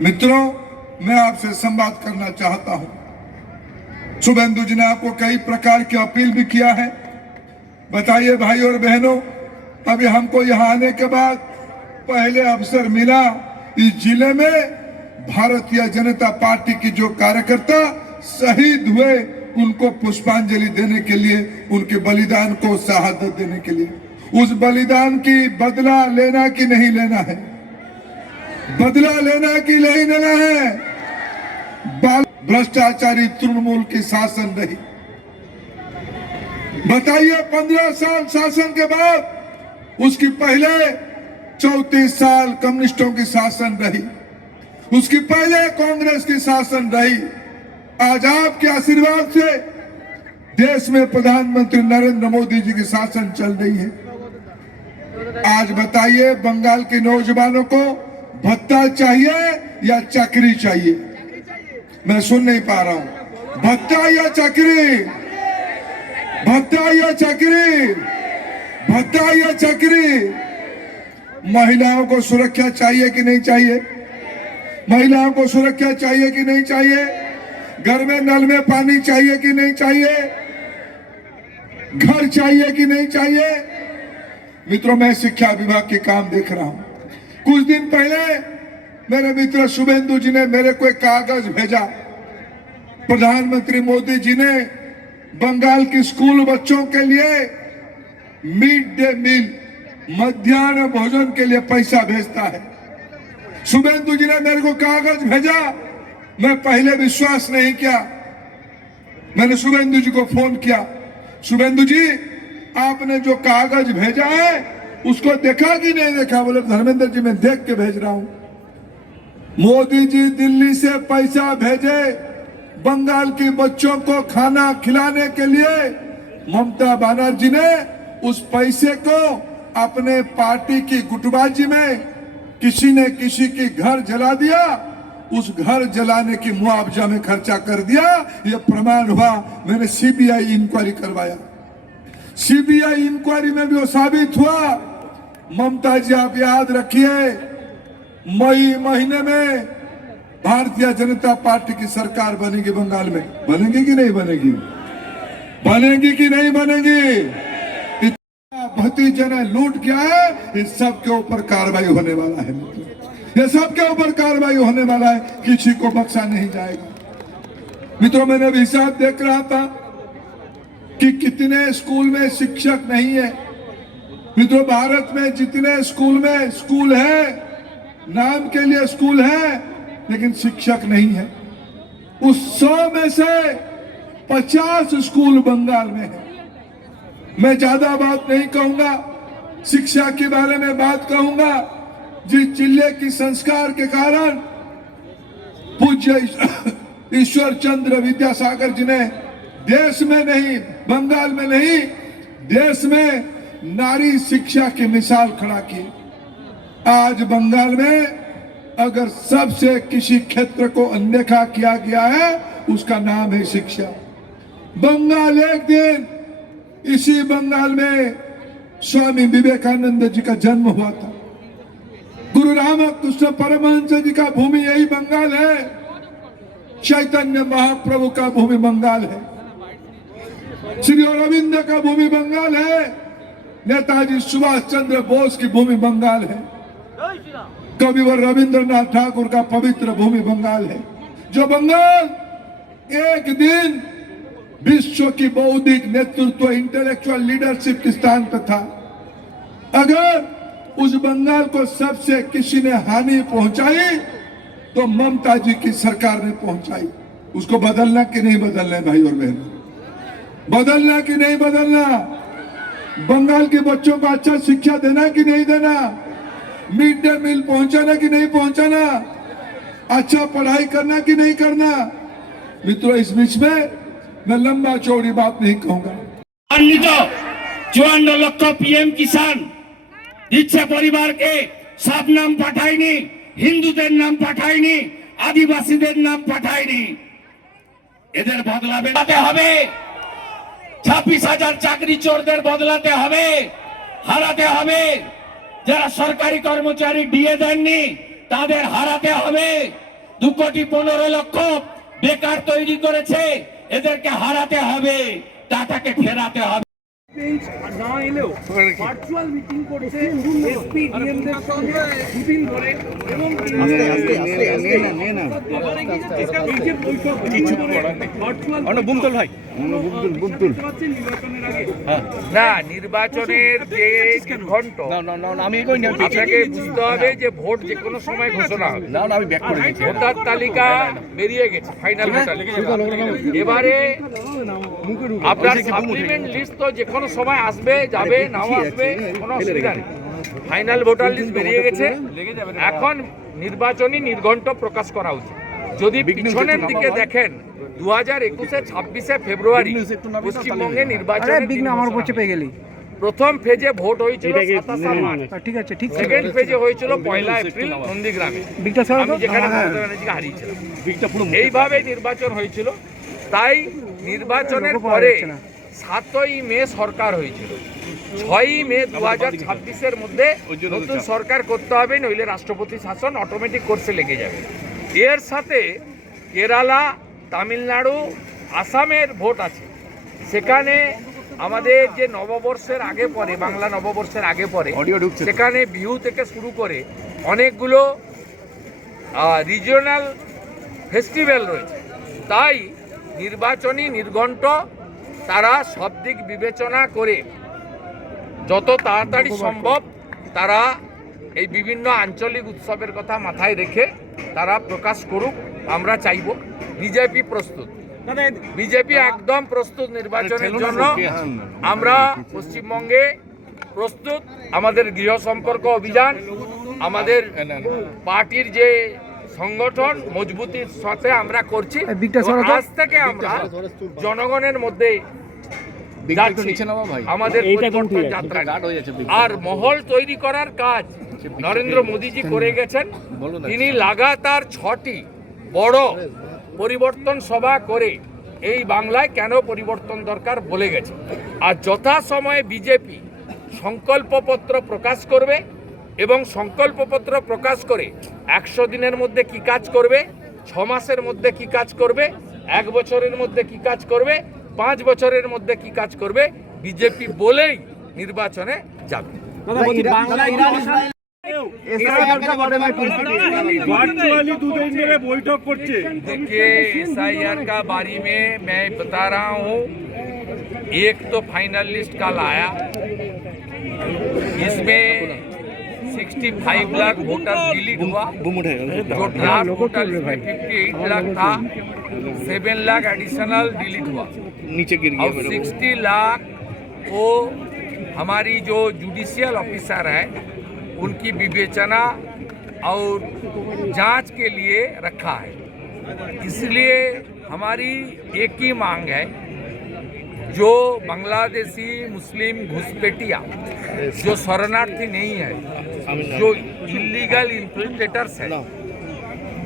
मित्रों, मैं आपसे संवाद करना चाहता हूं। शुभेंदु जी ने आपको कई प्रकार की अपील भी किया है। बताइए भाई और बहनों, अभी हमको यहाँ आने के बाद पहले अवसर मिला इस जिले में भारतीय जनता पार्टी की जो कार्यकर्ता शहीद हुए उनको पुष्पांजलि देने के लिए, उनके बलिदान को शहादत देने के लिए। उस बलिदान की बदला लेना कि नहीं लेना है, बदला लेना कि नहीं लेना है। भ्रष्टाचारी तृणमूल की शासन रही। बताइए 15 साल शासन के बाद उसकी पहले 34 साल कम्युनिस्टों की शासन रही, उसकी पहले कांग्रेस की शासन रही। आज आपके आशीर्वाद से देश में प्रधानमंत्री नरेंद्र मोदी जी की शासन चल रही है। आज बताइए बंगाल के नौजवानों को भत्ता चाहिए या चाकरी चाहिए? मैं सुन नहीं पा रहा हूं। भत्ता या चाकरी, भत्ता या चाकरी, भत्ता या चाकरी। महिलाओं को सुरक्षा चाहिए कि नहीं चाहिए? महिलाओं को सुरक्षा चाहिए कि नहीं चाहिए? घर में नल में पानी चाहिए कि नहीं चाहिए? घर चाहिए कि नहीं चाहिए? मित्रों, मैं शिक्षा विभाग के काम देख रहा हूं। कुछ दिन पहले मेरे मित्र शुभेंदु जी ने मेरे को एक कागज भेजा। प्रधानमंत्री मोदी जी ने बंगाल के स्कूल बच्चों के लिए मिड डे मील, मध्याह्न भोजन के लिए पैसा भेजता है। शुभेंदु जी ने मेरे को कागज भेजा। मैं पहले विश्वास नहीं किया। मैंने शुभेंदु जी को फोन किया, शुभेंदु जी आपने जो कागज भेजा है उसको देखा कि नहीं देखा? बोले धर्मेंद्र जी मैं देख के भेज रहा हूं। मोदी जी दिल्ली से पैसा भेजे बंगाल के बच्चों को खाना खिलाने के लिए। ममता बनर्जी ने उस पैसे को अपने पार्टी की गुटबाजी में किसी ने किसी की घर जला दिया, उस घर जलाने की मुआवजा में खर्चा कर दिया। यह प्रमाण हुआ। मैंने सीबीआई इंक्वायरी करवाया। सीबीआई इंक्वायरी में भी वो साबित हुआ। ममता जी आप याद रखिए, मई महीने में भारतीय जनता पार्टी की सरकार बनेगी बंगाल में। बनेगी कि नहीं बनेगी? बनेगी कि नहीं बनेगी? इतना भतीजे ने लूट किया है, इस सब के ऊपर कार्रवाई होने वाला है। ये सब के ऊपर कार्रवाई होने वाला है, किसी को बख्शा नहीं जाएगा। मित्रों, मैंने भी हिसाब देख रहा था कि कितने स्कूल में शिक्षक नहीं है। मित्रों, भारत में जितने स्कूल में स्कूल है, नाम के लिए स्कूल है लेकिन शिक्षक नहीं है। उस 100 में से 50 स्कूल बंगाल में है। मैं ज्यादा बात नहीं कहूंगा, शिक्षा के बारे में बात कहूंगा। जिस जिले की संस्कार के कारण पूज्य ईश्वर चंद्र विद्यासागर जी ने देश में नहीं, बंगाल में नहीं, देश में नारी शिक्षा की मिसाल खड़ा की। आज बंगाल में अगर सबसे किसी क्षेत्र को अनदेखा किया गया है, उसका नाम है शिक्षा। बंगाल एक दिन, इसी बंगाल में स्वामी विवेकानंद जी का जन्म हुआ था। गुरु रामकृष्ण परमहंस जी का भूमि यही बंगाल है। चैतन्य महाप्रभु का भूमि बंगाल है। श्री अरविंद का भूमि बंगाल है। नेताजी सुभाष चंद्र बोस की भूमि बंगाल है। कविवर रविंद्रनाथ ठाकुर का पवित्र भूमि बंगाल है। जो बंगाल एक दिन विश्व की बौद्धिक नेतृत्व, इंटेलेक्चुअल लीडरशिप के स्थान पर था, अगर उस बंगाल को सबसे किसी ने हानि पहुंचाई तो ममता जी की सरकार ने पहुंचाई। उसको बदलना कि नहीं बदलना है भाई और बहन? बदलना कि नहीं बदलना? बंगाल के बच्चों को अच्छा शिक्षा देना कि नहीं देना? मिड डे मील पहुंचाना कि नहीं पहुंचाना? अच्छा पढ़ाई करना कि नहीं करना? मित्रों, इस बीच में मैं लंबा चौड़ी बात नहीं कहूंगा। 54 লক্ষ PM किसान दीक्षा परिवार के সব নাম পাঠায়নি, হিন্দুদের নাম পাঠায়নি, আদিবাসীদের নাম পাঠায়নি। এদের বদলাতে হবে। 26,000 চাকরি চোরদের বদলাতে হবে, হারাতে হবে। যারা সরকারি কর্মচারী ডিএ দেননি তাদের হারাতে হবে। 2,15,00,000 বেকার তৈরি করেছে, এদেরকে হারাতে হবে, টাকাকে ফেরাতে হবে। না এলেও ভার্চুয়াল মিটিং করেছে এসপি ডিএমদের সঙ্গে দুদিন ধরে এবং এই যে বৈঠক বুমতুল ভাই নির্বাচনের আগে না, নির্বাচনের যে ঘন্ট আমি আপনাকে বুঝতে হবে যে ভোট যে কোনো সময় ঘোষণা হবে। আমি ব্যাক করে দিচ্ছি। ভোটার তালিকা বেরিয়ে গেছে, ফাইনাল ভোটার এবারে আপনার সাপ্লিমেন্ট লিস্ট তো যে কোনো সময় আসবে, যাবে, নাও আসবে, কোনো অসুবিধা নেই। ফাইনাল ভোটার লিস্ট বেরিয়ে গেছে, এখন নির্বাচনী নির্ঘণ্ট প্রকাশ করা উচিত। যদি পিছনের দিকে দেখেন 2021-এ 26শে ফেব্রুয়ারি পশ্চিমবঙ্গে নির্বাচনের প্রথম ফেজে ভোট হয়েছিল 27 মার্চ, ঠিক আছে, ঠিক সেকেন্ড ফেজে হয়েছিল 1 এপ্রিল নন্দীগ্রামে, আমি যেখানে মমতা ব্যানার্জিকে হারিয়েছিলাম। এইভাবে নির্বাচন হয়েছিল। তাই নির্বাচনের পরে 7ই মে সরকার হয়েছিল। 6ই মে 2026-এর মধ্যে নতুন সরকার করতে হবে, নইলে রাষ্ট্রপতি শাসন অটোমেটিক কোর্সে লেগে যাবে। এর সাথে কেরালা, তামিলনাড়ু, আসামের ভোট আছে। সেখানে আমাদের যে নববর্ষের আগে পরে, বাংলা নববর্ষের আগে পরে, সেখানে বিহু থেকে শুরু করে অনেকগুলো রিজিওনাল ফেস্টিভ্যাল রয়েছে। তাই নির্বাচনী নির্ঘণ্ট তারা সব দিক বিবেচনা করে যত তাড়াতাড়ি সম্ভব তারা এই বিভিন্ন আঞ্চলিক উৎসবের কথা মাথায় রেখে তারা প্রকাশ করুক, আমরা চাইব। বিজেপি প্রস্তুত, বিজেপি একদম প্রস্তুত নির্বাচনের জন্য। আমরা পশ্চিমবঙ্গে প্রস্তুত। আমাদের গৃহ সম্পর্ক অভিযান, আমাদের পার্টির যে সংগঠন মজবুতির সাথে আমরা করছি। আজ থেকে আমরা জনগণের মধ্যে আমাদের পরিবর্তন যাত্রা আর মহল তৈরি করার কাজ নরেন্দ্র মোদীজি করে গেছেন। তিনি লাগাতার 6টি বড় পরিবর্তন সভা করে এই বাংলায় কেন পরিবর্তন দরকার বলে গেছে। আর যথাসময়ে বিজেপি সংকল্পপত্র প্রকাশ করবে এবং সংকল্পপত্র প্রকাশ করে 100 দিনের মধ্যে কি কাজ করবে, 6 মাসের মধ্যে কি কাজ করবে, 1 বছরের মধ্যে কি কাজ করবে, 5 বছরের মধ্যে কি কাজ করবে, বিজেপি বলেই নির্বাচনে যাবে। ভার্চুয়ালি দুদিন ধরে বৈঠক করছে। देखिए एसआईआर का बारी में मैं बता रहा हूँ, एक तो फाइनल लिस्ट कल आया, इसमें 65 लाख वोटर डिलीट हुआ। जो ड्राफ्ट वोटर लिस्ट में 58 लाख था, 7 लाख एडिशनल डिलीट हुआ। नीचे गिर और 60 लाख वो हमारी जो जुडिशियल ऑफिसर है उनकी विवेचना और जांच के लिए रखा है। इसलिए हमारी एक ही मांग है, जो बांग्लादेशी मुस्लिम घुसपैठिया जो शरणार्थी नहीं है, जो इलीगल इन्फिल्ट्रेटर्स है,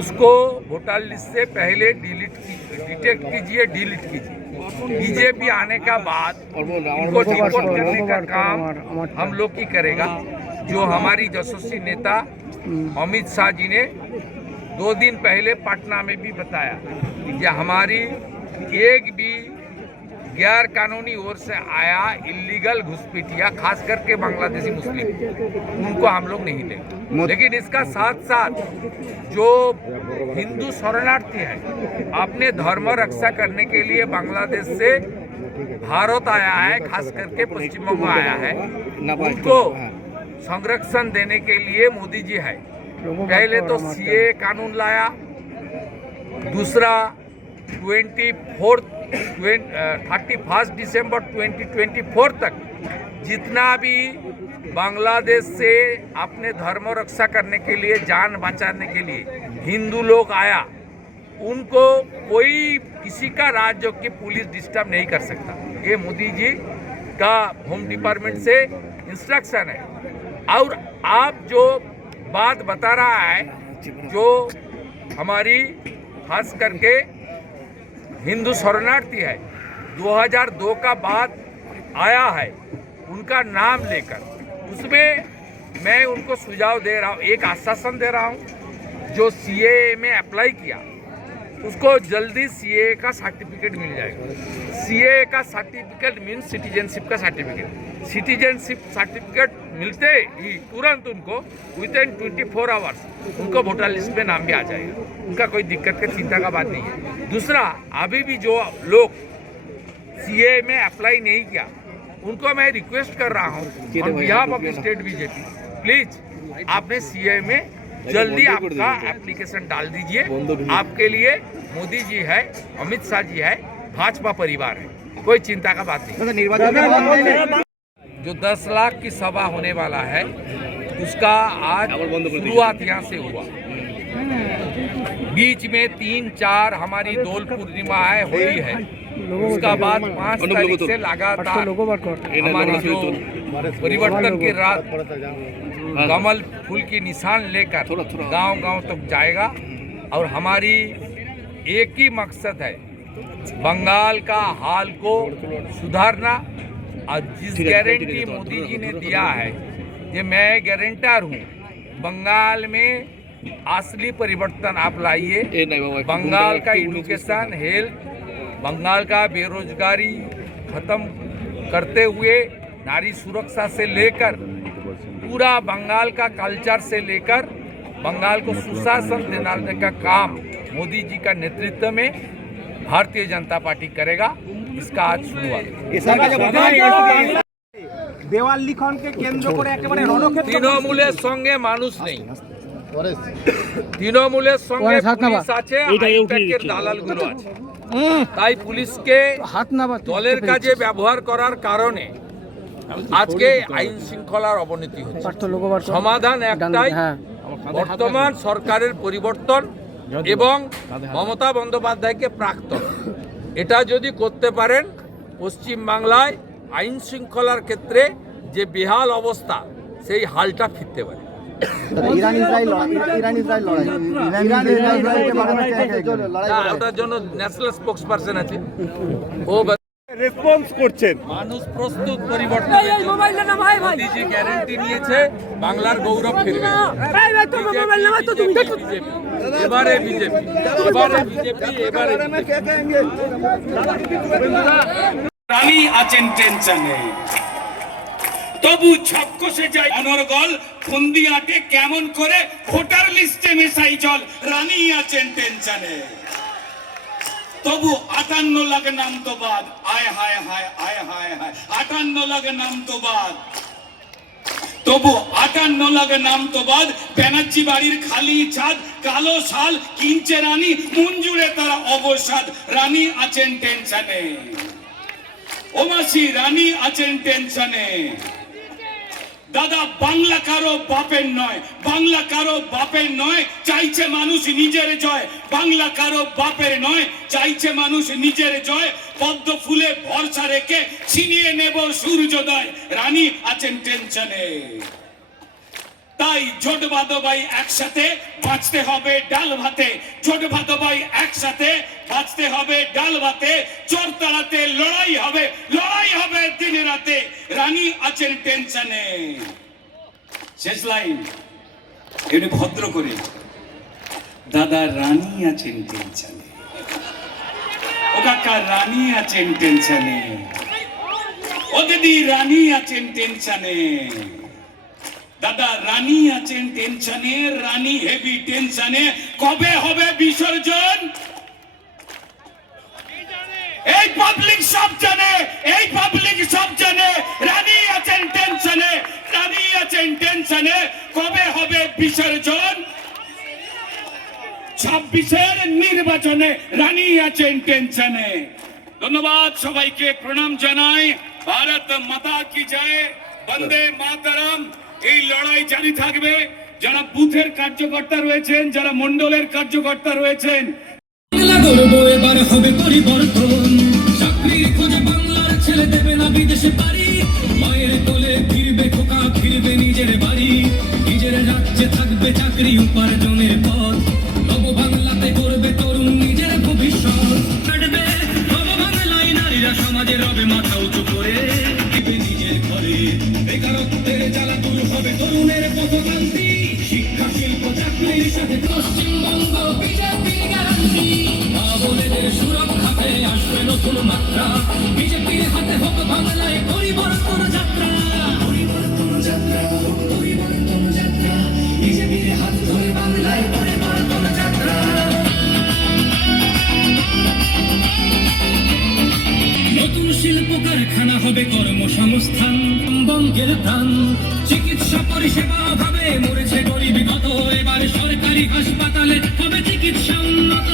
उसको वोटर लिस्ट से पहले डिटेक्ट कीजिए, डिलीट कीजिए। बीजेपी आने का बाद उनको डिपोर्ट करने का काम हम लोग ही करेगा। जो हमारी यशस्वी नेता अमित शाह जी ने 2 दिन पहले पटना में भी बताया कि हमारी एक भी गैर कानूनी ओर से आया इलीगल घुसपैठिया, खास करके बांग्लादेशी मुस्लिम, उनको हम लोग नहीं देंगे। लेकिन इसका साथ साथ जो हिंदू शरणार्थी है, अपने धर्म रक्षा करने के लिए बांग्लादेश से भारत आया है, खास करके पश्चिम बंगाल आया है, उनको संरक्षण देने के लिए मोदी जी है। पहले तो सीए कानून लाया, दूसरा 31 दिसंबर 2024 तक जितना भी बांग्लादेश से अपने धर्म रक्षा करने के लिए, जान बचाने के लिए हिंदू लोग आया, उनको कोई किसी का राज्य की पुलिस डिस्टर्ब नहीं कर सकता। ये मोदी जी का होम डिपार्टमेंट से इंस्ट्रक्शन है। और आप जो बात बता रहा है जो हमारी खास करके हिंदू शरणार्थी है 2002 का बाद आया है उनका नाम लेकर, उसमें मैं उनको सुझाव दे रहा हूँ, एक आश्वासन दे रहा हूँ, जो सीएए में अप्लाई किया उसको जल्दी सीएए का सर्टिफिकेट मिल जाएगा। सीएए का सर्टिफिकेट मीन्स सिटीजनशिप का सर्टिफिकेट। सिटीजनशिप सर्टिफिकेट मिलते ही तुरंत उनको विद इन 24 आवर्स उनको वोटर लिस्ट में नाम भी आ जाएगा। उनका कोई दिक्कत की चिंता का बात नहीं है। दूसरा, अभी भी जो लोग सीएए में अप्लाई नहीं किया उनको मैं रिक्वेस्ट कर रहा हूँ on behalf of state BJP, please आपने सीएए में जल्दी आपका एप्लीकेशन डाल दीजिए। आपके लिए मोदी जी है, अमित शाह जी है, भाजपा परिवार है, कोई चिंता का बात नहीं। जो 10 लाख की सभा होने वाला है उसका आज शुरुआत यहाँ से हुआ। बीच में 3-4 हमारी दोल पूर्णिमा है, होली है, उसका बाद 5 तारीख से लगातार हमारी जो परिवर्तन की रात कमल फूल की निशान लेकर गांव-गांव तक जाएगा। और हमारी एक ही मकसद है, बंगाल का हाल को सुधारना। और जिस गारंटी मोदी जी ने दिया है कि मैं गारंटर हूँ, बंगाल में असली परिवर्तन आप लाइए। बंगाल का एजुकेशन, हेल्थ, बंगाल का बेरोजगारी खत्म करते हुए नारी सुरक्षा से लेकर पूरा बंगाल का कल्चर से लेकर बंगाल को सुशासन दिलाने का काम मोदी जी का नेतृत्व में भारतीय जनता पार्टी करेगा। इसका आज शुरुआत। দেওয়াল লিখনকে কেন্দ্র করে একেবারে রণক্ষেত্র। তৃণমূলের সঙ্গে মানুষ নেই, তৃণমূলের সঙ্গে পুলিশ আছে, আইপ্যাকের দালালগুলো আছে। তাই পুলিশকে দলের কাজে ব্যবহার করার কারণে আজকে আইন শৃঙ্খলার অবনতি হচ্ছে। সমাধান একটাই, বর্তমান সরকারের পরিবর্তন এবং মমতা বন্দ্যোপাধ্যায়কে প্রাক্তন, এটা যদি করতে পারেন পশ্চিম বাংলায় আইন শৃঙ্খলার ক্ষেত্রে যে বেহাল অবস্থা সেই হালটা ফিরতে পারে। ওটার জন্য ন্যাশনাল স্পোক্স পারসন আছে, ও রেসপন্স করছেন। মানুষ প্রস্তুত পরিবর্তন। মোদিজি গ্যারান্টি নিয়েছে বাংলার গৌরব ফিরবে। এবারে বিজেপি, এবারে বিজেপি, এবারে রানী আছেন টেনশনে, তবু ছক্কসে যায় অনর্গল ফন্দি আটে কেমন করে ভোটার লিস্টে মেশাই জল। রানী আছেন টেনশনে, তবু 58 লাখ নাম তো বাদ। আয় হায় হায়, আয় হায় হায়, 58 লাখ নাম তো বাদ, তবু 58 লাখ নাম তো বাদ। ব্যানার্জি বাড়ির খালি ছাদ, কালো শাল কিনছে রানী, মঞ্জুরে তারা অবসাদ। রানী আছেন টেনশনে, ও মাসি রানী আছেন টেনশনে। দাদা বাংলা কারো বাপের নয়, বাংলা কারো বাপের নয়, চাইছে মানুষ নিজের জয়। বাংলা কারো বাপের নয়, চাইছে মানুষ নিজের জয়। পদ্ম ফুলে ভরসা রেখে ছিনিয়ে নেব সূর্যোদয়। রানী আছেন টেনশনে, তাই জোট বাঁধো ভাই একসাথে, বাঁচতে হবে ডাল ভাতে। জোট বাঁধো ভাই একসাথে, বাঁচতে হবে ডাল ভাতে। চোর তাড়াতে লড়াই হবে, লড়াই হবে দিনে রাতে। রানী আছেন টেনশনে। শেষ লাইন এটি ভদ্র করে, দাদা রানী আছেন টেনশনে, ও কাকা রানী আছেন টেনশনে, ও দিদি রানী আছেন টেনশনে। দাদা রানী আছেন টেনশনে, রানী হেভি টেনশনে। কবে হবে বিসর্জন এই পাবলিক সব জানে, এই পাবলিক সব জানে। রানী আছেন টেনশনে, রানী আছেন টেনশনে। কবে হবে বিসর্জন 26-এর নির্বাচনে। রানী আছেন টেনশনে। ধন্যবাদ সবাইকে, প্রণাম জানাই। ভারত মাতা কি জয়, বন্দে মাতরম। এই লড়াই জারি থাকবে। যারা বুথের কার্যকর্তা রয়েছেন, যারা মন্ডলের কার্যকর্তা রয়েছেন, এবার হবে পরিবর্তন। চাকরির খোঁজে বাংলার ছেলে দেবে না বিদেশে পারি। মায়ের কোলে ফিরবে খোকা, ফিরবে নিজের বাড়ি। নিজের রাজ্যে থাকবে চাকরি উপার্জনের পথ, নব বাংলাতে করবে তরুণ নিজের ভবিষ্যৎ। কাটবে নব বাংলায় নারীরা সমাজে রবে মাথা উঁচু করে, দিবে নিজের ঘরে বেকারত্বের জ্বালা দূর হবে তরুণের পথক্রান্তি। শিক্ষা শিল্প চাকরির সাথে পশ্চিমবঙ্গ বিজেপি গ্যারান্টি, মা বোনেদের সুরক্ষাতে আসবে নতুন মাত্রা। বিজেপির হাতে হোক বাংলায় পরিবর্তন যাত্রা, পরিবর্তন যাত্রা, পরিবর্তন যাত্রা। বিজেপির হাত ধরে বাংলায় পরিবর্তন যাত্রা। নতুন শিল্প কারখানা হবে কর্মসংস্থান, বঙ্গের প্রাণ। চিকিৎসা পরিষেবা অভাবে মরেছে গরিব গত, এবার সরকারি হাসপাতালে হবে চিকিৎসা উন্নত।